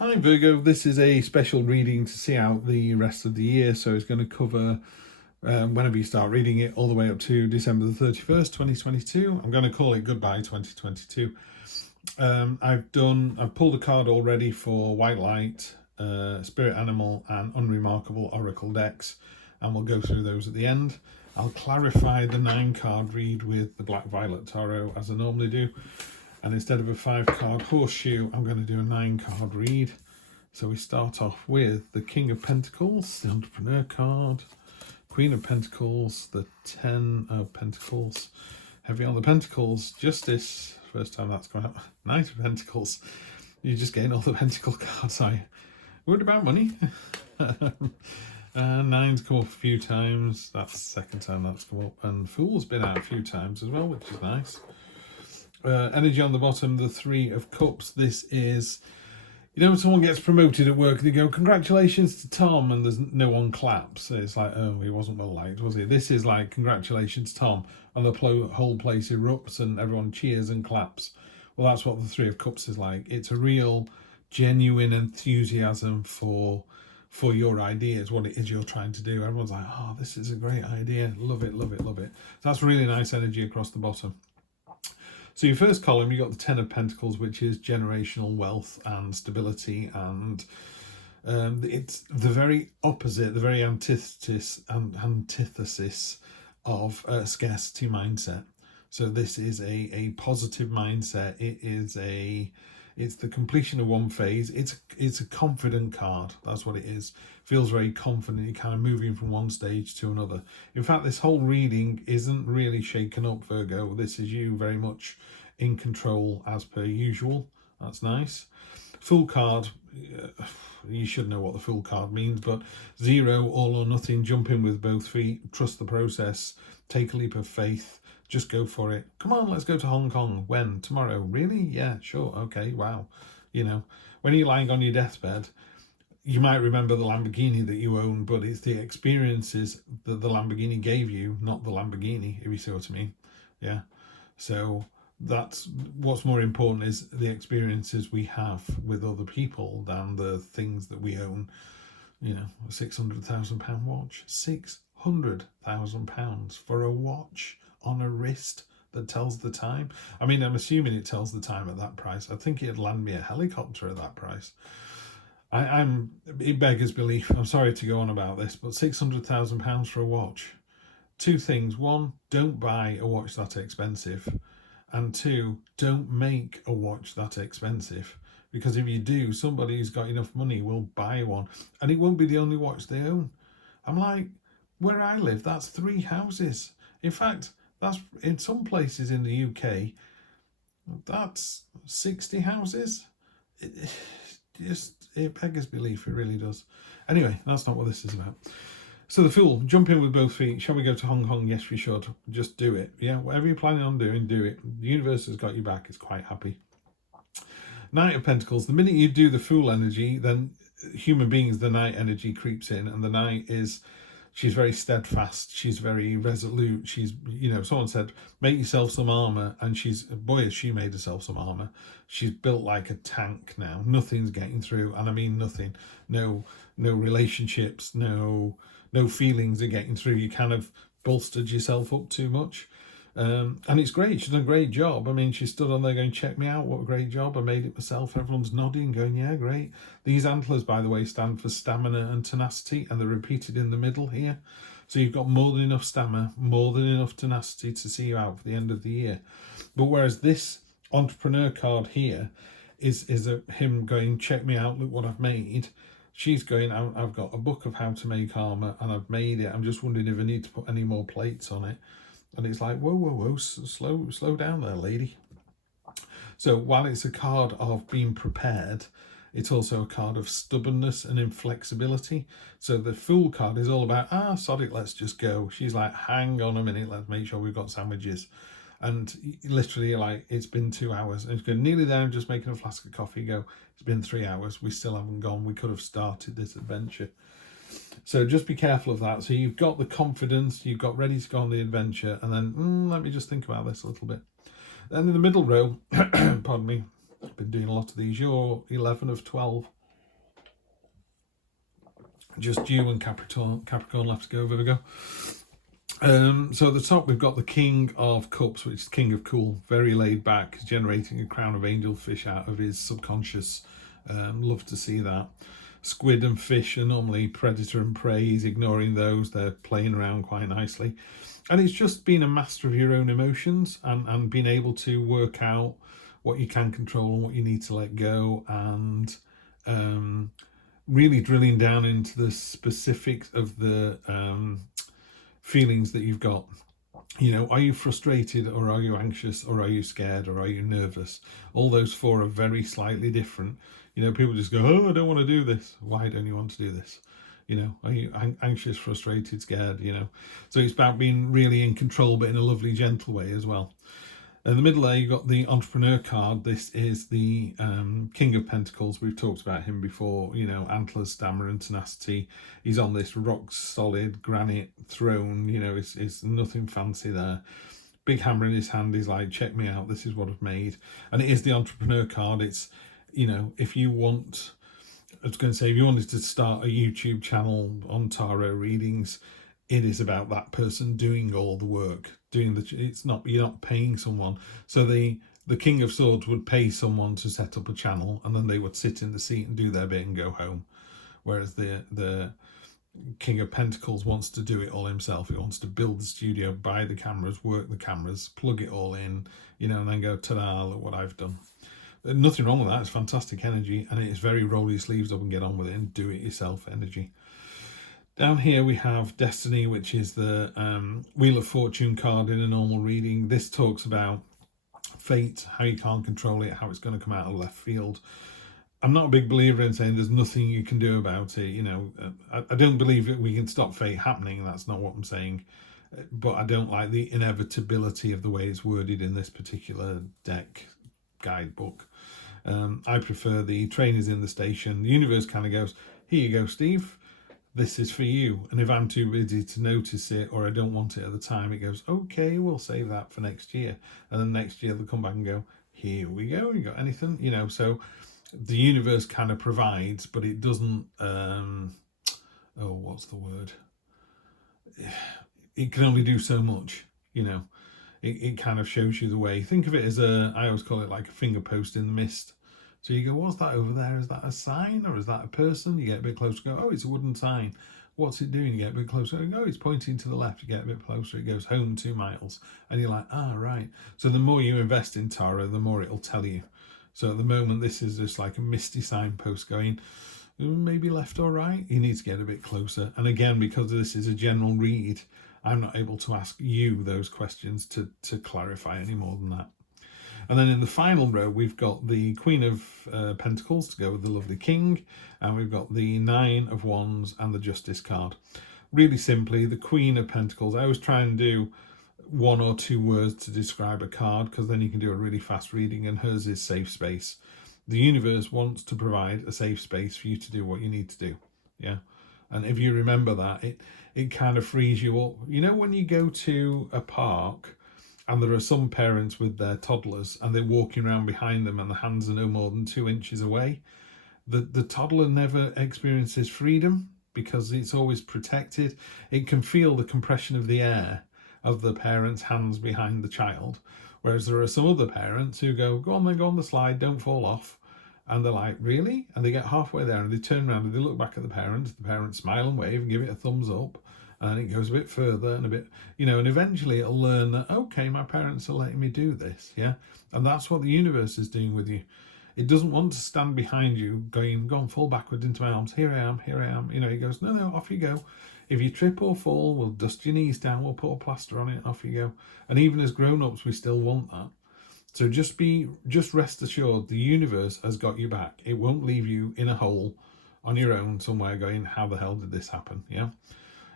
Hi Virgo, this is a special reading to see out the rest of the year, so it's going to cover whenever you start reading it all the way up to December the 31st, 2022. I'm going to call it Goodbye 2022. I've pulled a card already for White Light, Spirit Animal and Unremarkable Oracle decks, and we'll go through those at the end. I'll clarify the 9-card read with the Black Violet Tarot as I normally do. And instead of a 5-card horseshoe, I'm going to do a 9-card read. So we start off with the King of Pentacles, the Entrepreneur card, Queen of Pentacles, the 10 of Pentacles, heavy on the Pentacles, Justice, first time that's come out, Knight of Pentacles. You're just getting all the Pentacle cards. I worried about money. Nine's come up a few times. That's the second time that's come up. And Fool's been out a few times as well, which is nice. Energy on the bottom, the 3 of Cups. This is, you know, when someone gets promoted at work, they go, congratulations to Tom, and there's no one claps. It's like, oh, he wasn't well liked, was he? This is like, congratulations, Tom, and the whole place erupts and everyone cheers and claps. Well, that's what the 3 of Cups is like. It's a real, genuine enthusiasm for your ideas, what it is you're trying to do. Everyone's like, oh, this is a great idea. Love it, love it, love it. So that's really nice energy across the bottom. So your first column, you got the 10 of Pentacles, which is generational wealth and stability, and it's the very opposite, the very antithesis of scarcity mindset. So this is a positive mindset. It's the completion of one phase. It's a confident card. That's what it is. Feels very confident. You're kind of moving from one stage to another. In fact, this whole reading isn't really shaken up, Virgo. This is you very much in control as per usual. That's nice. Fool card. You should know what the Fool card means, but 0, all or nothing. Jump in with both feet. Trust the process. Take a leap of faith. Just go for it. Come on, let's go to Hong Kong. When? Tomorrow? Really? Yeah, sure. Okay, wow. You know, when you're lying on your deathbed, you might remember the Lamborghini that you own, but it's the experiences that the Lamborghini gave you, not the Lamborghini, if you see what I mean. Yeah. So that's what's more important, is the experiences we have with other people than the things that we own. You know, a £600,000 watch. £600,000 for a watch on a wrist that tells the time. I mean, I'm assuming it tells the time at that price. I think it'd land me a helicopter at that price. It beggars belief. I'm sorry to go on about this, but £600,000 for a watch. 2 things. 1, don't buy a watch that expensive. And 2, don't make a watch that expensive. Because if you do, somebody who's got enough money will buy one. And it won't be the only watch they own. I'm like, where I live, that's 3 houses. In fact, that's in some places in the UK, that's 60 houses. It beggars belief, it really does. Anyway, that's not what this is about. So the Fool, jump in with both feet. Shall we go to Hong Kong? Yes, we should. Just do it. Yeah, whatever you're planning on doing, do it. The universe has got you back. It's quite happy. Knight of Pentacles. The minute you do the Fool energy, then human beings, the Knight energy creeps in, and the Knight is, she's very steadfast, she's very resolute, she's, you know, someone said, make yourself some armour, and she's, boy, has she made herself some armour. She's built like a tank now. Nothing's getting through, and I mean nothing. No relationships, no feelings are getting through. You kind of bolstered yourself up too much. And it's great. She's done a great job. I mean, she stood on there going, check me out. What a great job. I made it myself. Everyone's nodding, going, yeah, great. These antlers, by the way, stand for stamina and tenacity, and they're repeated in the middle here. So you've got more than enough stamina, more than enough tenacity to see you out for the end of the year. But whereas this entrepreneur card here is him going, check me out, look what I've made. She's going, I've got a book of how to make armour, and I've made it. I'm just wondering if I need to put any more plates on it. And it's like, whoa, slow down there, lady. So while it's a card of being prepared, it's also a card of stubbornness and inflexibility. So the Fool card is all about, sod it, let's just go. She's like, hang on a minute, let's make sure we've got sandwiches. And literally, like, it's been 2 hours. And it's going nearly there, I'm just making a flask of coffee, go, it's been 3 hours, we still haven't gone. We could have started this adventure. So just be careful of that. So you've got the confidence, you've got ready to go on the adventure, and then let me just think about this a little bit. Then in the middle row, pardon me, I've been doing a lot of these, you're 11 of 12. Just you and Capricorn left to go, Virgo. So at the top we've got the King of Cups, which is King of Cool, very laid back, generating a crown of angelfish out of his subconscious. Love to see that. Squid and fish are normally predator and prey. He's ignoring those. They're playing around quite nicely. And it's just being a master of your own emotions and being able to work out what you can control and what you need to let go, and really drilling down into the specifics of the feelings that you've got. You know, are you frustrated, or are you anxious, or are you scared, or are you nervous? All those four are very slightly different. You know, people just go, oh, I don't want to do this. Why don't you want to do this? You know, are you anxious, frustrated, scared? You know, so it's about being really in control, but in a lovely, gentle way as well. In the middle there, you've got the Entrepreneur card. This is the King of Pentacles. We've talked about him before. You know, antlers, stamina, and tenacity. He's on this rock solid granite throne. You know, it's nothing fancy there. Big hammer in his hand. He's like, check me out. This is what I've made. And it is the Entrepreneur card. It's, you know, if you want, I was going to say, if you wanted to start a YouTube channel on tarot readings, it is about that person doing all the work, it's not, you're not paying someone. So the King of Swords would pay someone to set up a channel, and then they would sit in the seat and do their bit and go home. Whereas the King of Pentacles wants to do it all himself. He wants to build the studio, buy the cameras, work the cameras, plug it all in, you know, and then go, ta-da, look what I've done. Nothing wrong with that. It's fantastic energy, and it's very roll your sleeves up and get on with it and do it yourself energy. Down here we have Destiny, which is the Wheel of Fortune card in a normal reading. This talks about fate, how you can't control it, how it's going to come out of left field. I'm not a big believer in saying there's nothing you can do about it. You know, I don't believe that we can stop fate happening. That's not what I'm saying. But I don't like the inevitability of the way it's worded in this particular deck guidebook. I prefer the train is in the station. The universe kind of goes, here you go, Steve. This is for you. And if I'm too busy to notice it, or I don't want it at the time, it goes, okay, we'll save that for next year. And then next year they'll come back and go, here we go, you got anything? You know, so the universe kind of provides, but it doesn't, what's the word? It can only do so much, you know. It kind of shows you the way. Think of it as I always call it like a finger post in the mist. So you go, what's that over there? Is that a sign, or is that a person? You get a bit closer, go, oh, it's a wooden sign. What's it doing? You get a bit closer, go, oh, it's pointing to the left. You get a bit closer, it goes home 2 miles. And you're like, right. So the more you invest in tarot, the more it'll tell you. So at the moment, this is just like a misty signpost going, maybe left or right. You need to get a bit closer. And again, because this is a general read, I'm not able to ask you those questions to clarify any more than that. And then in the final row, we've got the Queen of Pentacles to go with the lovely King. And we've got the Nine of Wands and the Justice card. Really simply, the Queen of Pentacles, I always try and do 1 or 2 words to describe a card, because then you can do a really fast reading, and hers is safe space. The universe wants to provide a safe space for you to do what you need to do. Yeah. And if you remember that, it kind of frees you up. You know, when you go to a park and there are some parents with their toddlers and they're walking around behind them and the hands are no more than 2 inches away, the toddler never experiences freedom because it's always protected. It can feel the compression of the air of the parents' hands behind the child. Whereas there are some other parents who go on then, go on the slide, don't fall off. And they're like, really? And they get halfway there and they turn around and they look back at the parents smile and wave and give it a thumbs up. And then it goes a bit further and a bit, you know, and eventually it'll learn that, okay, my parents are letting me do this, yeah? And that's what the universe is doing with you. It doesn't want to stand behind you going, go on, fall backwards into my arms, here I am. You know, it goes, no, off you go. If you trip or fall, we'll dust your knees down, we'll put a plaster on it, off you go. And even as grown-ups, we still want that. So just rest assured, the universe has got you back. It won't leave you in a hole on your own somewhere going, how the hell did this happen, yeah?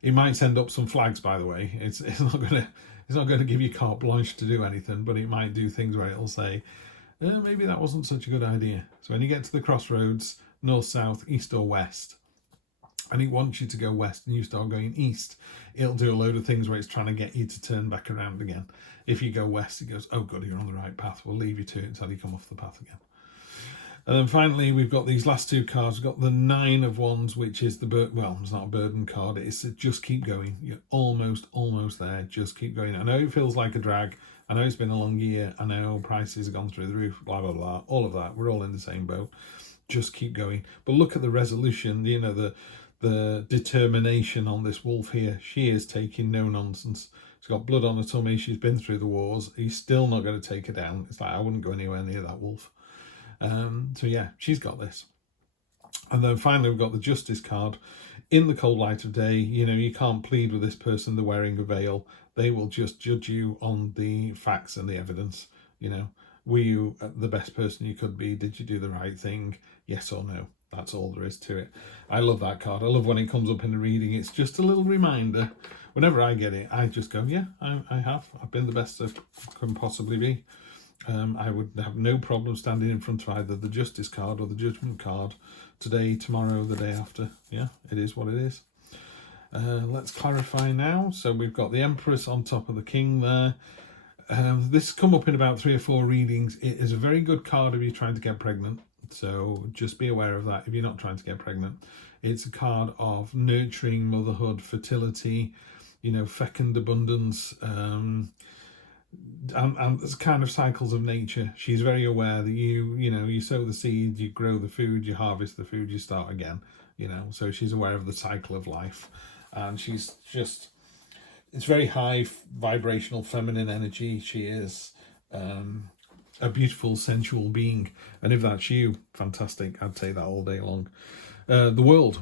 It might send up some flags, by the way. It's not going to give you carte blanche to do anything, but it might do things where it'll say, maybe that wasn't such a good idea. So when you get to the crossroads, north, south, east or west, and it wants you to go west and you start going east, it'll do a load of things where it's trying to get you to turn back around again. If you go west, it goes, oh God, you're on the right path. We'll leave you to it until you come off the path again. And then finally, we've got these last two cards. We've got the Nine of Wands, which is the, well, it's not a burden card. It's just keep going. You're almost there. Just keep going. I know it feels like a drag. I know it's been a long year. I know prices have gone through the roof, blah, blah, blah. All of that. We're all in the same boat. Just keep going. But look at the resolution, you know, the determination on this wolf here. She is taking no nonsense. She's got blood on her tummy. She's been through the wars. He's still not going to take her down. It's like, I wouldn't go anywhere near that wolf. So yeah, she's got this. And then finally we've got the Justice card. In the cold light of day, you know, you can't plead with this person. They're wearing a veil. They will just judge you on the facts and the evidence. You know, were you the best person you could be? Did you do the right thing? Yes or no? That's all there is to it. I love that card. I love when it comes up in the reading. It's just a little reminder. Whenever I get it, I just go, yeah, I have. I've been the best I can possibly be. I would have no problem standing in front of either the Justice card or the Judgment card today, tomorrow, the day after. Yeah, it is what it is. Let's clarify now. So we've got the Empress on top of the King there. This has come up in about 3 or 4 readings. It is a very good card if you're trying to get pregnant. So just be aware of that if you're not trying to get pregnant. It's a card of nurturing, motherhood, fertility, you know, fecund abundance, and it's kind of cycles of nature. She's very aware that you know, you sow the seed, you grow the food, you harvest the food, you start again, you know. So she's aware of the cycle of life, and she's just, it's very high vibrational feminine energy. She is a beautiful sensual being, and if that's you, fantastic. I'd take that all day long. The World,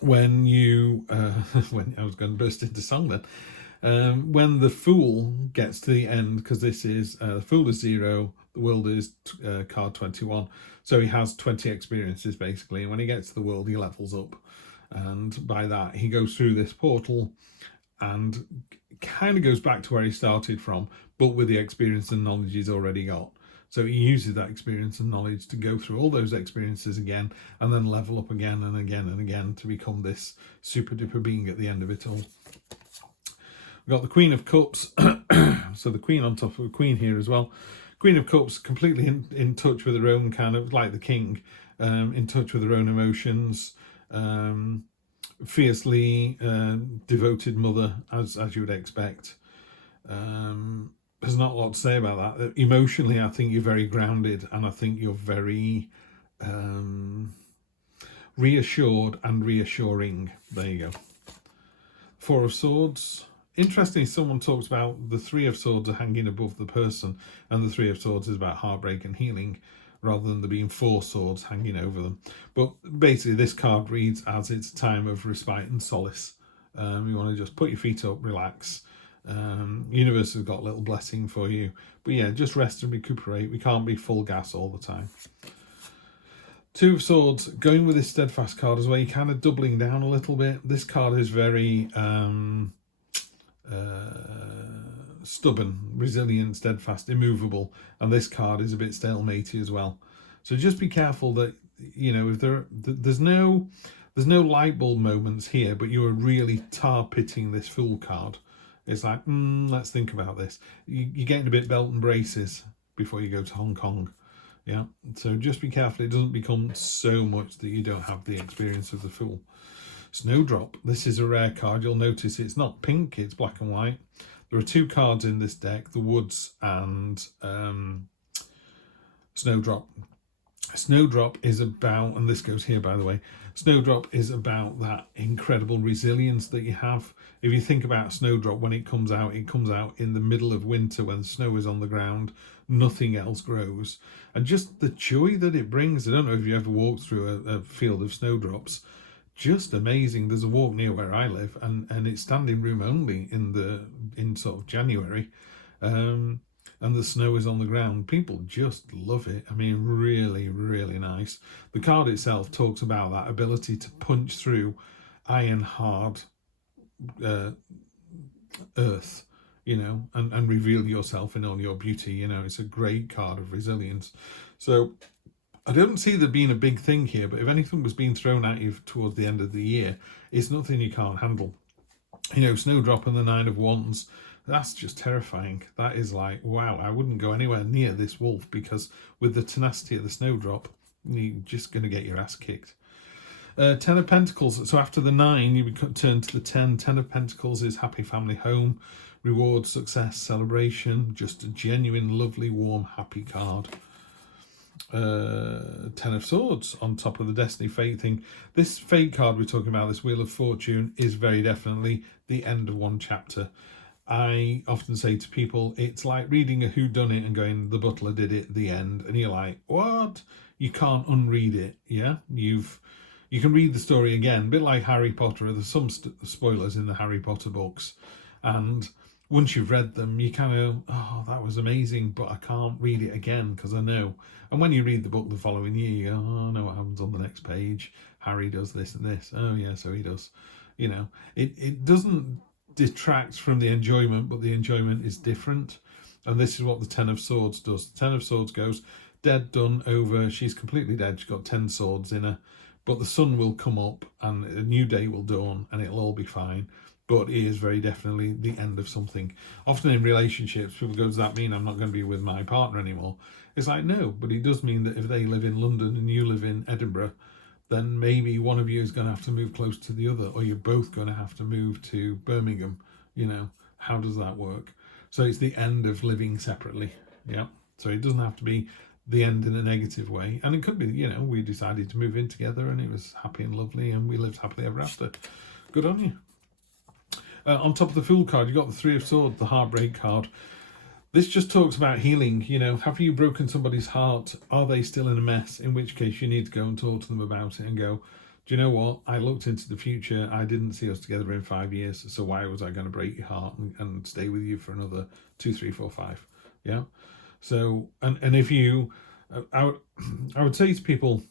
when you when I was going to burst into song then, when the Fool gets to the end, because this is the Fool is 0, the World is card 21, so he has 20 experiences basically, and when he gets to the World he levels up, and by that he goes through this portal and kind of goes back to where he started from, but with the experience and knowledge he's already got. So he uses that experience and knowledge to go through all those experiences again, and then level up again and again and again to become this super duper being at the end of it all. We've got the Queen of Cups. So the Queen on top of the Queen here as well. Queen of Cups, completely in touch with her own, kind of like the King, in touch with her own emotions, fiercely devoted mother, as you would expect. There's not a lot to say about that. Emotionally, I think you're very grounded, and I think you're very reassured and reassuring. There you go. Four of Swords. Interestingly, someone talks about the Three of Swords are hanging above the person, and the Three of Swords is about heartbreak and healing, rather than there being 4 swords hanging over them. But basically, this card reads as it's a time of respite and solace. You want to just put your feet up, relax. Universe has got a little blessing for you. But yeah, just rest and recuperate. We can't be full gas all the time. Two of Swords, going with this Steadfast card as well, you're kind of doubling down a little bit. This card is very stubborn, resilient, steadfast, immovable, and this card is a bit stalematey as well. So just be careful that, you know, if there's no light bulb moments here, but you are really tar pitting this Fool card. It's like, let's think about this. You're getting a bit belt and braces before you go to Hong Kong. Yeah, so just be careful it doesn't become so much that you don't have the experience of the Fool. Snowdrop. This is a rare card. You'll notice it's not pink, it's black and white. There are 2 cards in this deck, the Woods and Snowdrop. Snowdrop is about, and this goes here by the way, Snowdrop is about that incredible resilience that you have. If you think about Snowdrop, when it comes out in the middle of winter when snow is on the ground, nothing else grows. And just the joy that it brings, I don't know if you ever walked through a field of snowdrops, just amazing. There's a walk near where I live, and it's standing room only in sort of January, and the snow is on the ground. People just love it. I mean, really, really nice. The card itself talks about that ability to punch through iron hard earth, you know, and reveal yourself in all your beauty. You know, it's a great card of resilience. So I don't see there being a big thing here, but if anything was being thrown at you towards the end of the year, it's nothing you can't handle. You know, Snowdrop and the 9 of Wands, that's just terrifying. That is like, wow, I wouldn't go anywhere near this wolf, because with the tenacity of the Snowdrop, You're just going to get your ass kicked. 10 of Pentacles. So after the 9, you turn to the 10. 10 of Pentacles is happy family home, reward, success, celebration. Just a genuine, lovely, warm, happy card. 10 of Swords on top of the Destiny Fate thing. This Fate card we're talking about, this Wheel of Fortune, is very definitely the end of one chapter. I often say to people, it's like reading a whodunit and going, the butler did it, the end. And you're like, what? You can't unread it, yeah? You can read the story again, a bit like Harry Potter. There's some spoilers in the Harry Potter books. And once you've read them, you kind of, oh, that was amazing, but I can't read it again because I know. And when you read the book the following year, you go, oh, I know what happens on the next page. Harry does this and this. Oh, yeah, so he does. You know, it doesn't detract from the enjoyment, but the enjoyment is different. And this is what the 10 of Swords does. The 10 of Swords goes, dead, done, over. She's completely dead. She's got 10 swords in her. But the sun will come up and a new day will dawn and it'll all be fine. But it is very definitely the end of something. Often in relationships, people go, does that mean I'm not going to be with my partner anymore? It's like, no, but it does mean that if they live in London and you live in Edinburgh, then maybe one of you is going to have to move close to the other, or you're both going to have to move to Birmingham. You know, how does that work? So it's the end of living separately. Yeah. So it doesn't have to be the end in a negative way. And it could be, you know, we decided to move in together and it was happy and lovely and we lived happily ever after. Good on you. On top of the Fool card, you got the 3 of Swords, the Heartbreak card. This just talks about healing. You know, have you broken somebody's heart? Are they still in a mess? In which case you need to go and talk to them about it and go, do you know what? I looked into the future. I didn't see us together in 5 years. So why was I going to break your heart and stay with you for another 2, 3, 4, 5? Yeah. So, and if you, I would say to people,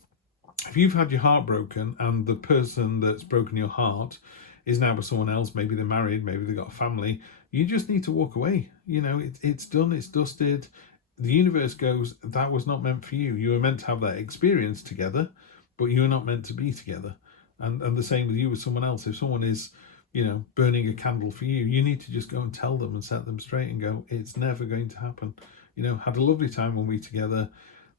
if you've had your heart broken and the person that's broken your heart is now with someone else, maybe they're married, maybe they've got a family, you just need to walk away. You know, it's done, it's dusted. The universe goes, that was not meant for you. You were meant to have that experience together, but you were not meant to be together. And the same with you with someone else. If someone is, you know, burning a candle for you, you need to just go and tell them and set them straight and go, it's never going to happen. You know, had a lovely time when we were together,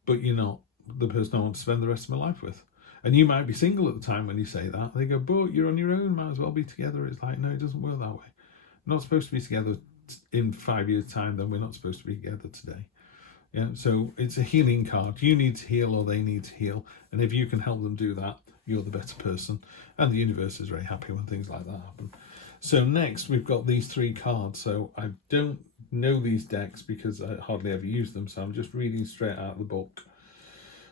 but you're not the person I want to spend the rest of my life with. And you might be single at the time when you say that. They go, but you're on your own, might as well be together. It's like, no, it doesn't work that way. We're not supposed to be together in 5 years' time, then we're not supposed to be together today. Yeah, so it's a healing card. You need to heal or they need to heal. And if you can help them do that, you're the better person. And the universe is very happy when things like that happen. So next, we've got these 3 cards. So I don't know these decks because I hardly ever use them. So I'm just reading straight out of the book.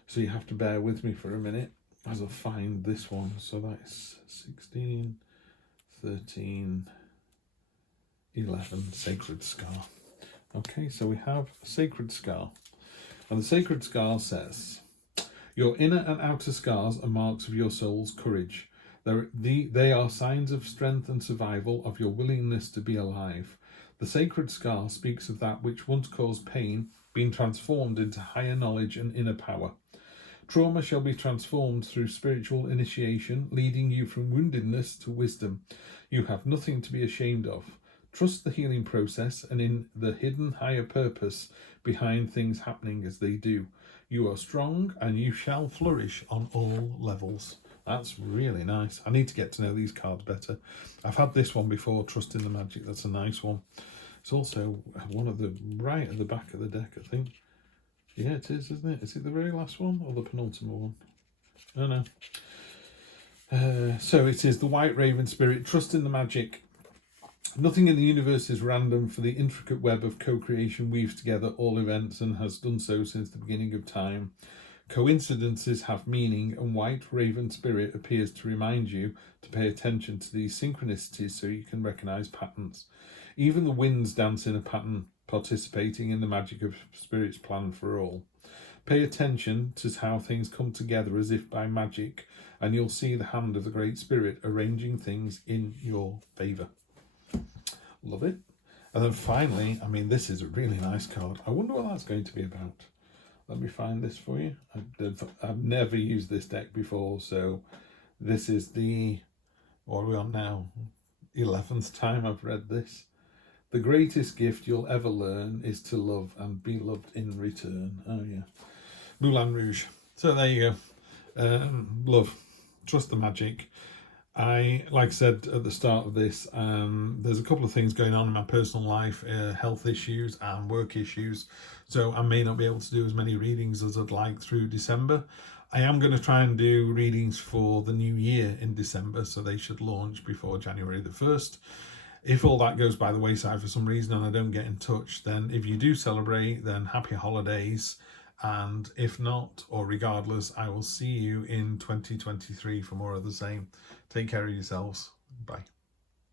So you have to bear with me for a minute as I find this one. So that's 16, 13, 11, Sacred Scar. Okay, so we have Sacred Scar. And the Sacred Scar says, your inner and outer scars are marks of your soul's courage. They are signs of strength and survival, of your willingness to be alive. The Sacred Scar speaks of that which once caused pain, being transformed into higher knowledge and inner power. Trauma shall be transformed through spiritual initiation, leading you from woundedness to wisdom. You have nothing to be ashamed of. Trust the healing process and in the hidden higher purpose behind things happening as they do. You are strong and you shall flourish on all levels. That's really nice. I need to get to know these cards better. I've had this one before, Trust in the Magic. That's a nice one. It's also one of the right at the back of the deck, I think. Yeah, it is, isn't it? Is it the very last one or the penultimate one? I don't know. So it is the White Raven Spirit. Trust in the magic. Nothing in the universe is random, for the intricate web of co-creation weaves together all events and has done so since the beginning of time. Coincidences have meaning, and White Raven Spirit appears to remind you to pay attention to these synchronicities so you can recognize patterns. Even the winds dance in a pattern, participating in the magic of Spirit's plan for all. Pay attention to how things come together as if by magic, and you'll see the hand of the Great Spirit arranging things in your favour. Love it. And then finally, I mean, this is a really nice card. I wonder what that's going to be about. Let me find this for you. I've never used this deck before, so this is the, what are we on now? 11th time I've read this. The greatest gift you'll ever learn is to love and be loved in return. Oh yeah. Moulin Rouge. So there you go. Love, trust the magic. Like I said at the start of this, there's a couple of things going on in my personal life, health issues and work issues. So I may not be able to do as many readings as I'd like through December. I am going to try and do readings for the new year in December, so they should launch before January the 1st. If all that goes by the wayside for some reason and I don't get in touch, then if you do celebrate, then happy holidays. And if not, or regardless, I will see you in 2023 for more of the same. Take care of yourselves. Bye.